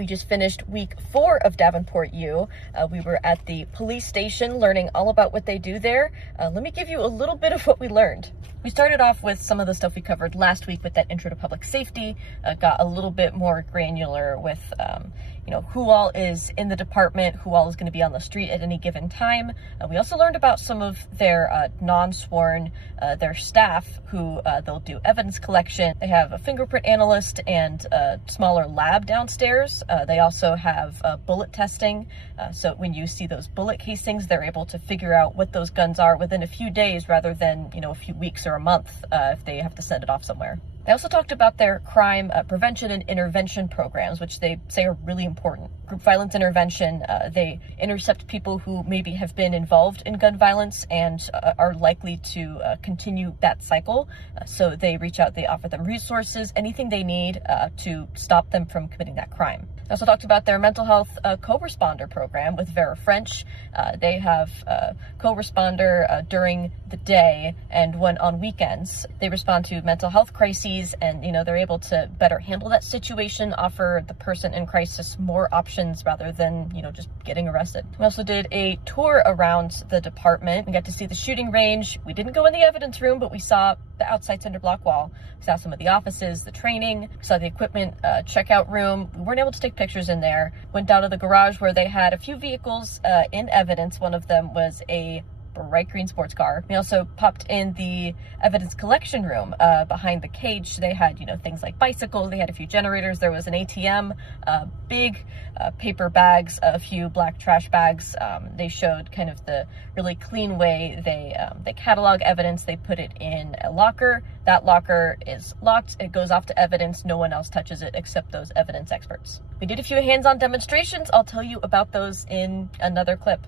We just finished week 4 of Davenport U. We were at the police station learning all about what they do there. Let me give you a little bit of what we learned. We started off with some of the stuff we covered last week with that intro to public safety, got a little bit more granular with who all is in the department, who all is going to be on the street at any given time. We also learned about some of their non-sworn, their staff who they'll do evidence collection. They have a fingerprint analyst and a smaller lab downstairs. They also have bullet testing. So when you see those bullet casings, they're able to figure out what those guns are within a few days rather than, a few weeks or a month if they have to send it off somewhere. They also talked about their crime prevention and intervention programs, which they say are really important. Group violence intervention, they intercept people who maybe have been involved in gun violence and are likely to continue that cycle. So they reach out, they offer them resources, anything they need to stop them from committing that crime. They also talked about their mental health co-responder program with Vera French. They have a co-responder during the day and one on weekends. They respond to mental health crises and, they're able to better handle that situation, offer the person in crisis more options rather than, just getting arrested. We also did a tour around the department and got to see the shooting range. We didn't go in the evidence room, but we saw the outside cinder block wall. We saw some of the offices, the training, we saw the equipment checkout room. We weren't able to take pictures in there. Went down to the garage where they had a few vehicles in evidence. One of them was a bright green sports car. We also popped in the evidence collection room behind the cage. They had, things like bicycles. They had a few generators. There was an ATM, big paper bags, a few black trash bags. They showed kind of the really clean way they catalog evidence. They put it in a locker. That locker is locked. It goes off to evidence. No one else touches it except those evidence experts. We did a few hands-on demonstrations. I'll tell you about those in another clip.